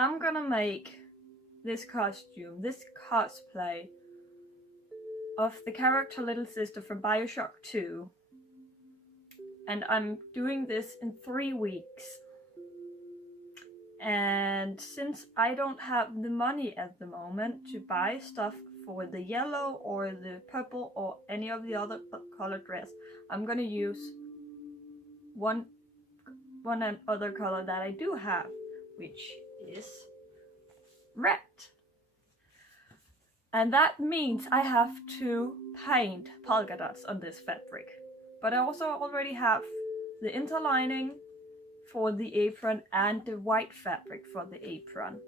I'm gonna make this costume, this cosplay of the character Little Sister from Bioshock 2. And I'm doing this in 3 weeks. And since I don't have the money at the moment to buy stuff for the yellow or the purple or any of the other colored dress, I'm gonna use one other color that I do have, which is red. And that means I have to paint polka dots on this fabric. But I also already have the interlining for the apron and the white fabric for the apron.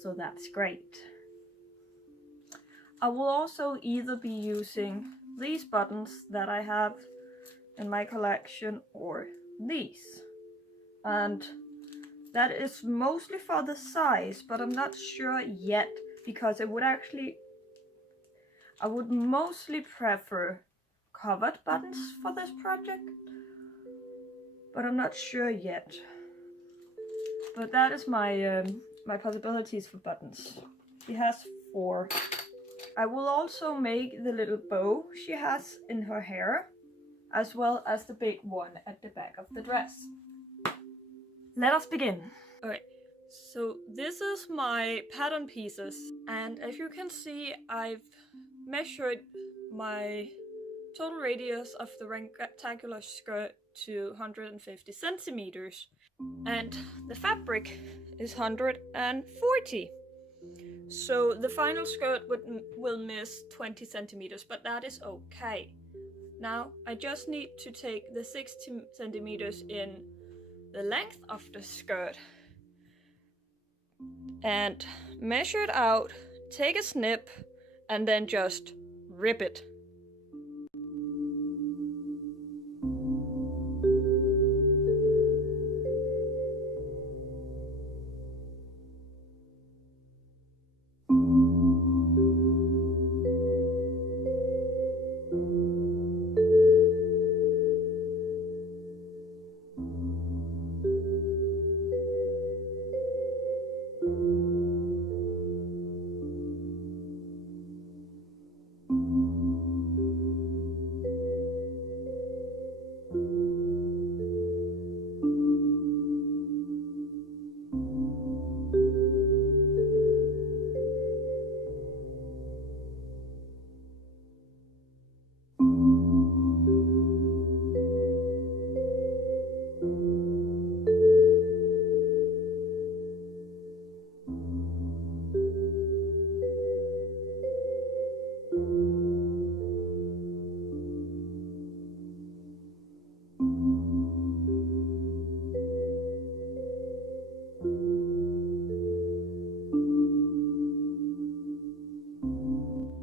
So that's great. I will also either be using these buttons that I have in my collection or these. And that is mostly for the size, but I'm not sure yet because I would mostly prefer covered buttons for this project, but I'm not sure yet. But that is my my possibilities for buttons. She has 4. I will also make the little bow she has in her hair, as well as the big one at the back of the dress. Let us begin. Alright, so this is my pattern pieces, and as you can see, I've measured my total radius of the rectangular skirt to 150 centimeters, and the fabric is 140. So the final skirt will miss 20 centimeters, but that is okay. Now I just need to take the 60 centimeters in the length of the skirt and measure it out, take a snip, and then just rip it.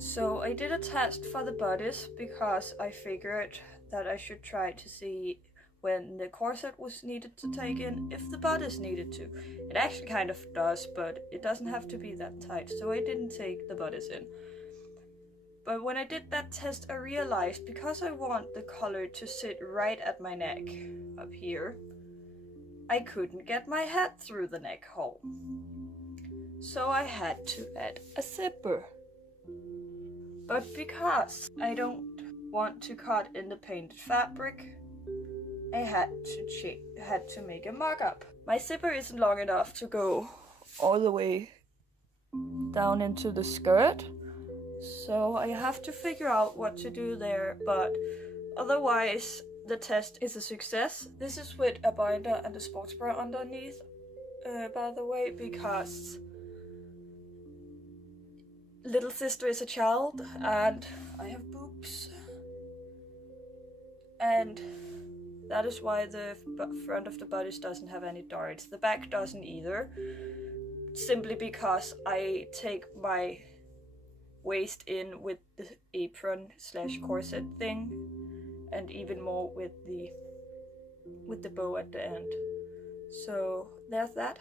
So I did a test for the bodice because I figured that I should try to see when the corset was needed to take in, if the bodice needed to. It actually kind of does, but it doesn't have to be that tight, so I didn't take the bodice in. But when I did that test, I realized because I want the collar to sit right at my neck, up here, I couldn't get my head through the neck hole. So I had to add a zipper. But because I don't want to cut in the painted fabric, I had to make a mock-up. My zipper isn't long enough to go all the way down into the skirt, so I have to figure out what to do there, but otherwise the test is a success. This is with a binder and a sports bra underneath, by the way, because Little Sister is a child and I have boobs, and that is why the front of the bodice doesn't have any darts. The back doesn't either, simply because I take my waist in with the apron / corset thing, and even more with the bow at the end. So there's that.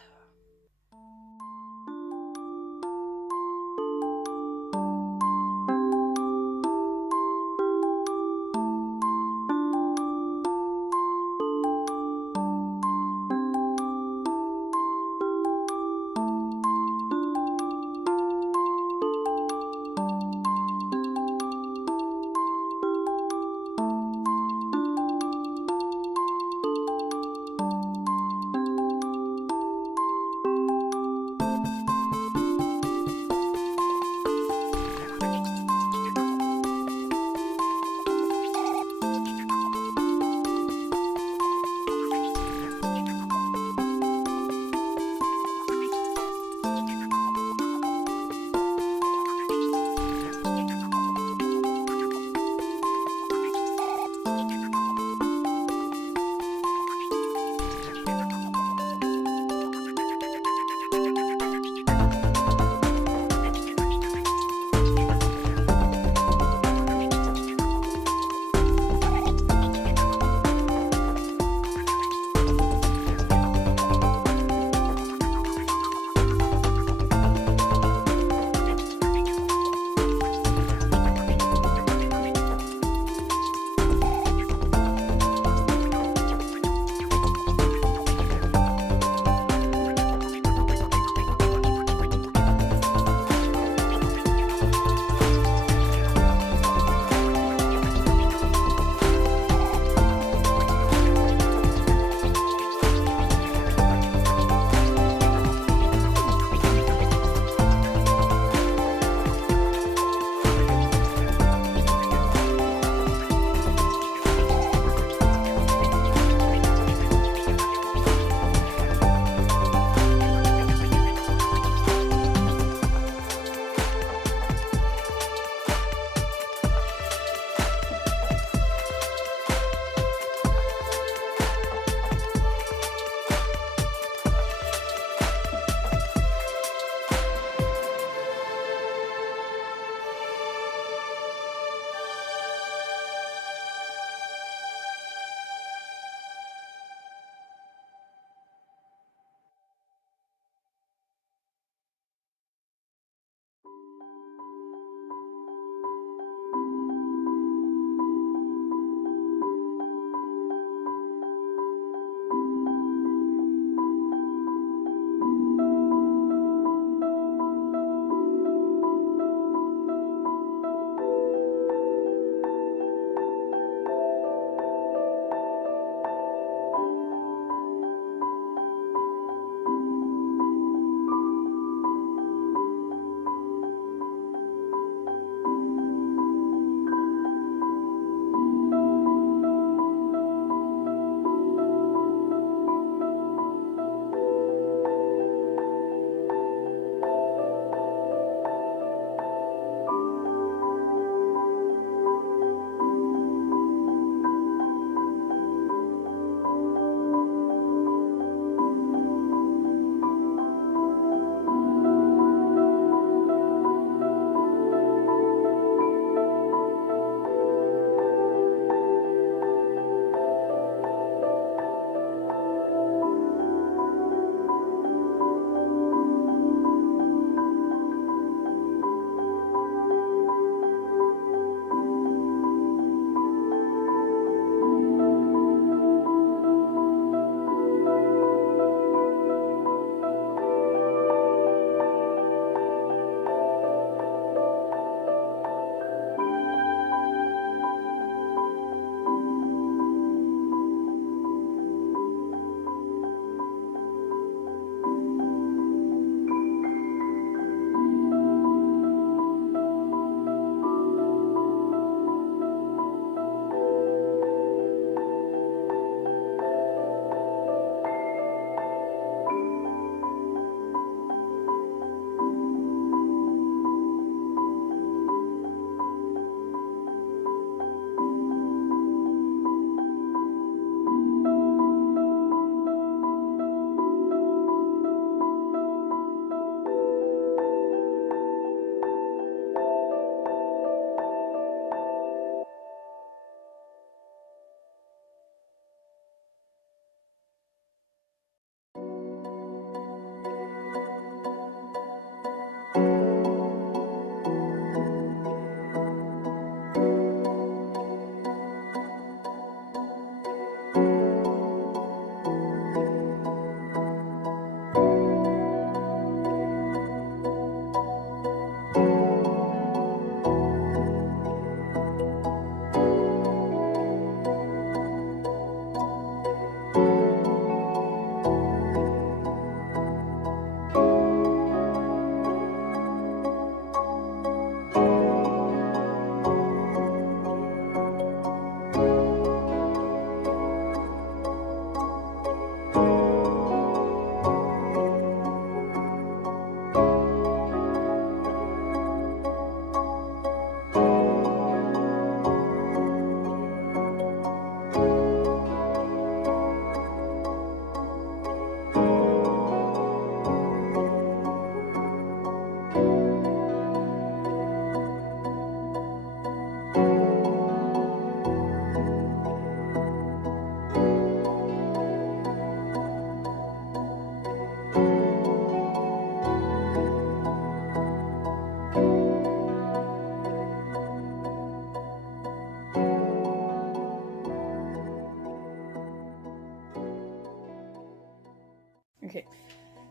Okay,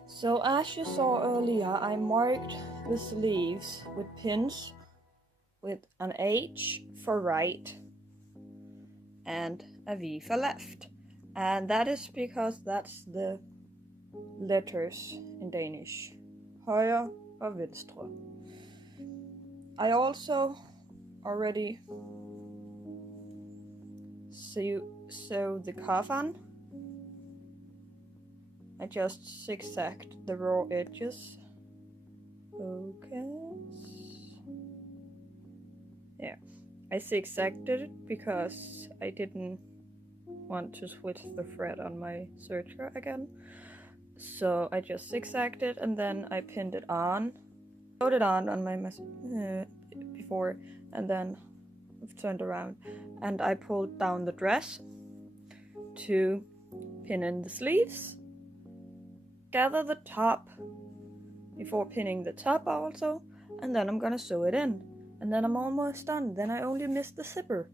so as you saw earlier, I marked the sleeves with pins with an H for right and a V for left. And that is because that's the letters in Danish. Højre og venstre. I also already sew the cuff on. I just zigzagged the raw edges. Focus. Yeah, I zigzagged it because I didn't want to switch the thread on my serger again. So I just zigzagged it and then I pinned it on. Sewed it on my before, and then I've turned around and I pulled down the dress to pin in the sleeves. Gather the top before pinning the top also, and then I'm gonna sew it in. And then I'm almost done. Then I only missed the zipper.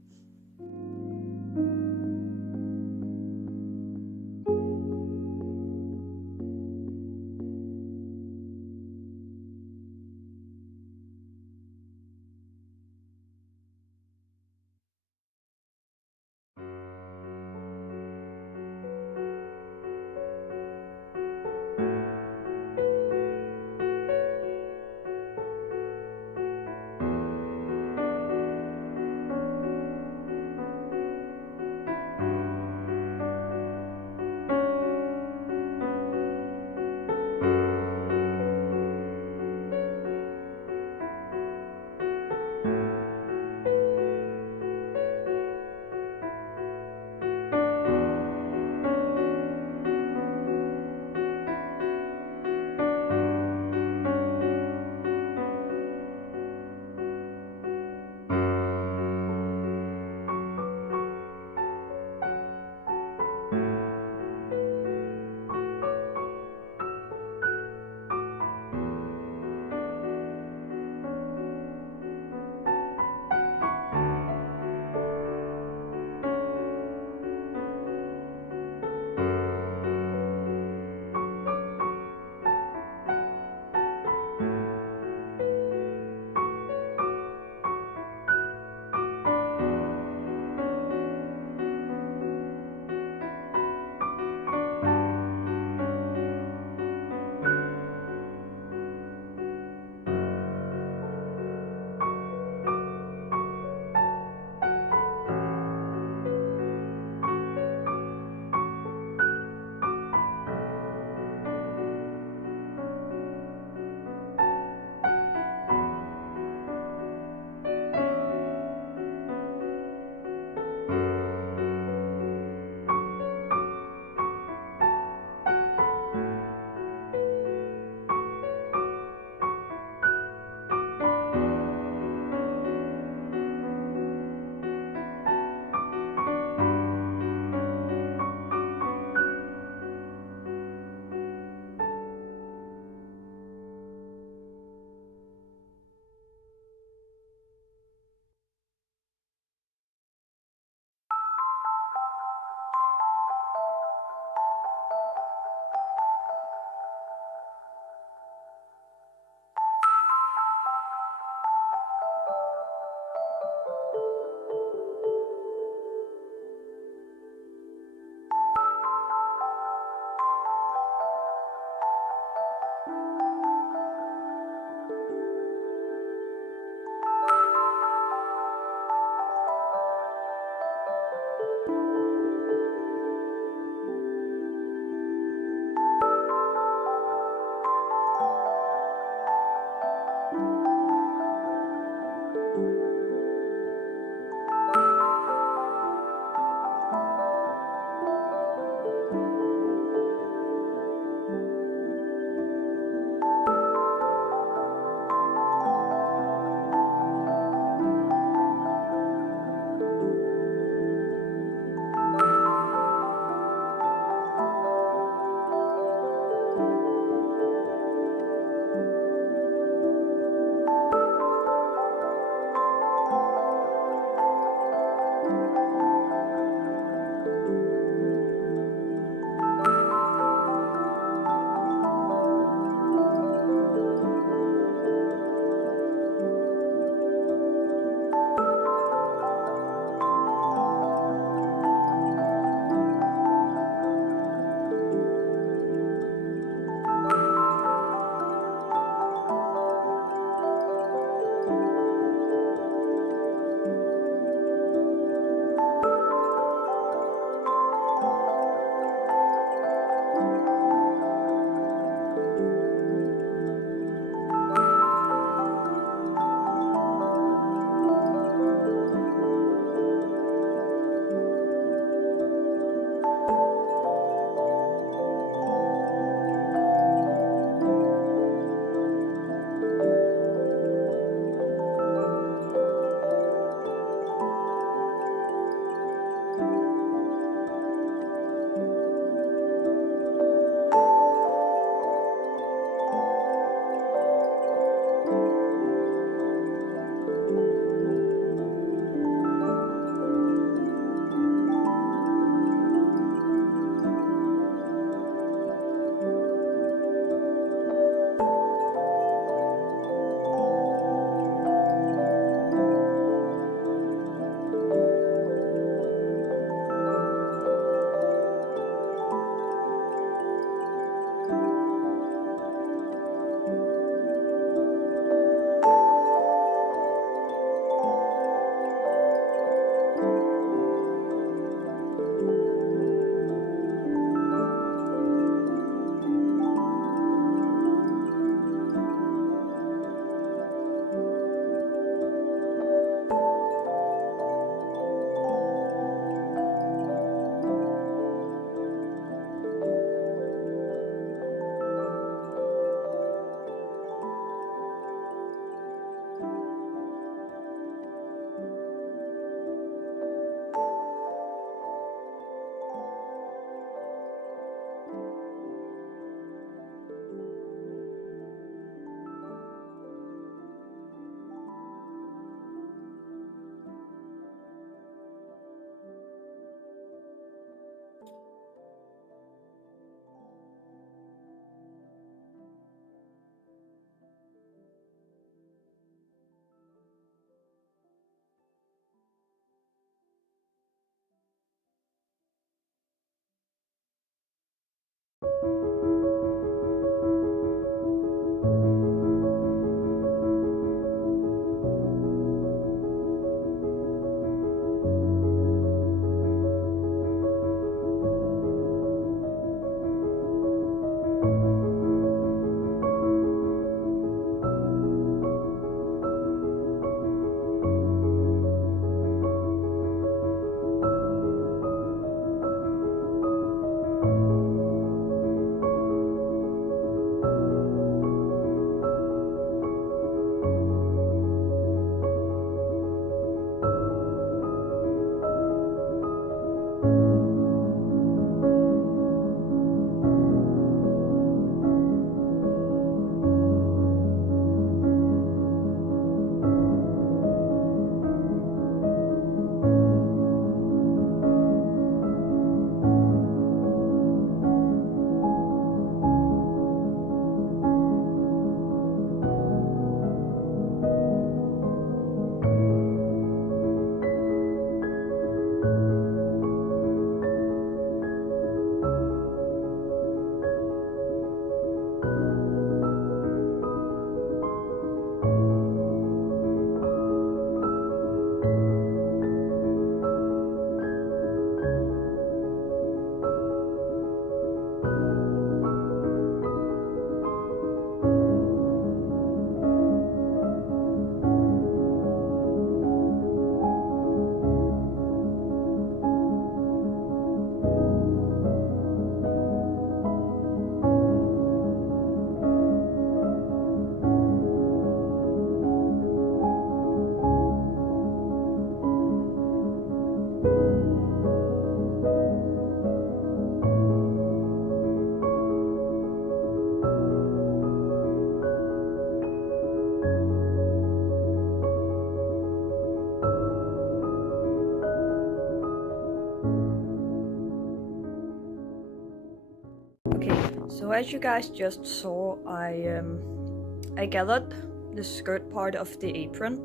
as you guys just saw, I gathered the skirt part of the apron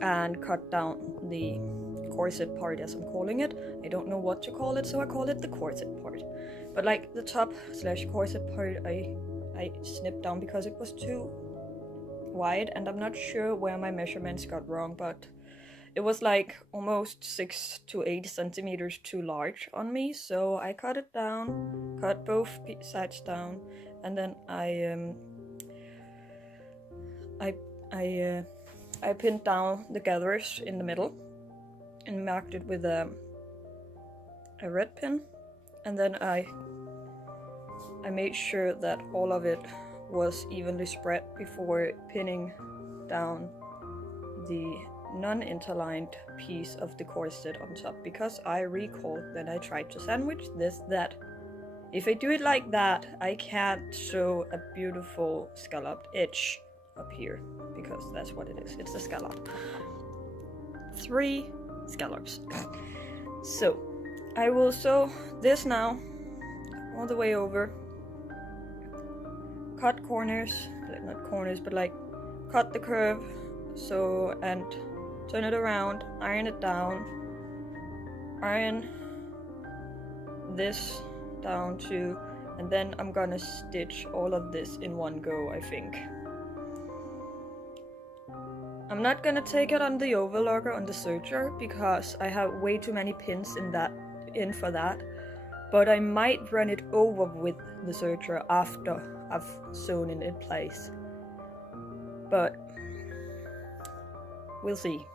and cut down the corset part, as I'm calling it. I don't know what to call it, so I call it the corset part. But like the top slash corset part, I snipped down because it was too wide, and I'm not sure where my measurements got wrong, but it was like almost 6 to 8 centimeters too large on me, so I cut it down, cut both sides down, and then I pinned down the gathers in the middle and marked it with a red pin, and then I made sure that all of it was evenly spread before pinning down the non-interlined piece of the corset on top, because I recalled when I tried to sandwich this that if I do it like that, I can't show a beautiful scalloped edge up here, because that's what it is. It's a scallop. 3 scallops. So I will sew this now all the way over, cut corners, not corners, but like cut the curve, so, and turn it around, iron it down, iron this down too, and then I'm gonna stitch all of this in one go, I think. I'm not gonna take it on the overlocker on the serger because I have way too many pins in for that, but I might run it over with the serger after I've sewn it in place, but we'll see.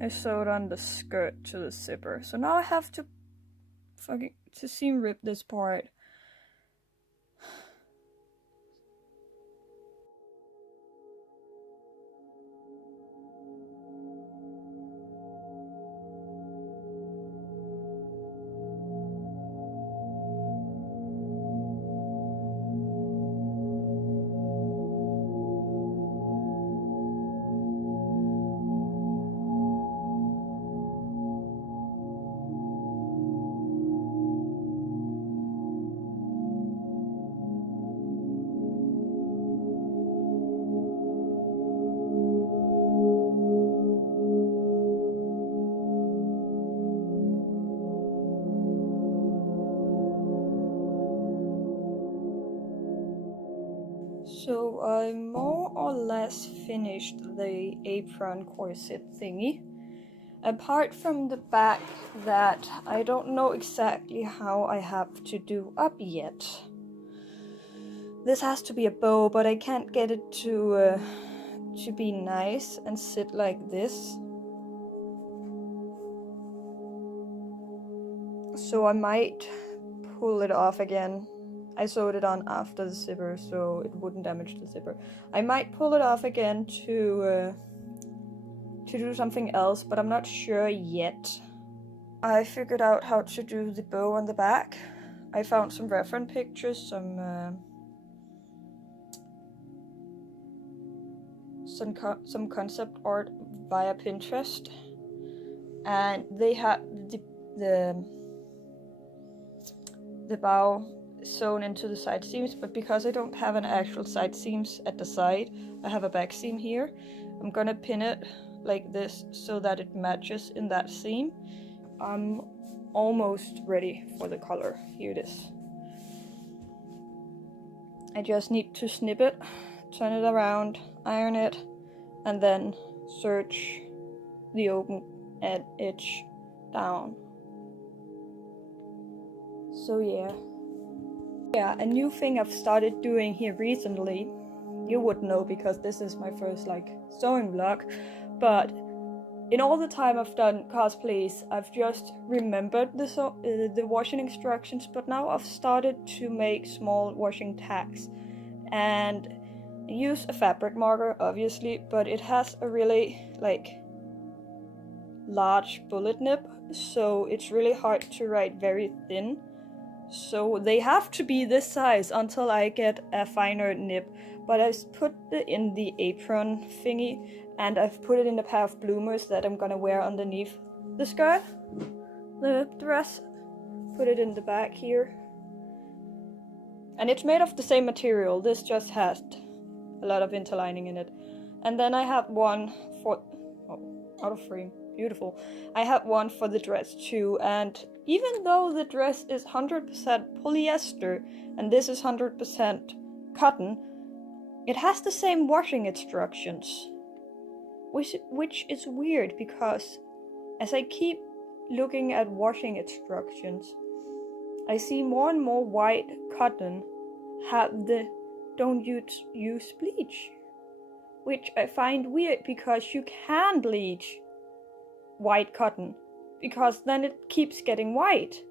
I sewed on the skirt to the zipper. So now I have to seam rip this part. So I more or less finished the apron corset thingy. Apart from the back that I don't know exactly how I have to do up yet. This has to be a bow, but I can't get it to be nice and sit like this. So I might pull it off again. I sewed it on after the zipper, so it wouldn't damage the zipper. I might pull it off again to do something else, but I'm not sure yet. I figured out how to do the bow on the back. I found some reference pictures, some concept art via Pinterest, and they had the bow sewn into the side seams, but because I don't have an actual side seams at the side, I have a back seam here. I'm gonna pin it like this so that it matches in that seam. I'm almost ready for the color. Here it is. I just need to snip it, turn it around, iron it, and then serge the open edge down. So yeah, a new thing I've started doing here recently, you would know because this is my first sewing vlog, but in all the time I've done cosplays, I've just remembered the washing instructions, but now I've started to make small washing tags and use a fabric marker, obviously, but it has a really large bullet nib, so it's really hard to write very thin. So they have to be this size until I get a finer nib. But I've put it in the apron thingy, and I've put it in a pair of bloomers that I'm gonna wear underneath the skirt, the dress. Put it in the back here. And it's made of the same material. This just has a lot of interlining in it. And then I have one for... oh, out of frame. Beautiful. I have one for the dress too, and even though the dress is 100% polyester and this is 100% cotton, it has the same washing instructions, which is weird because as I keep looking at washing instructions, I see more and more white cotton have the don't use bleach, which I find weird because you can bleach white cotton because then it keeps getting white.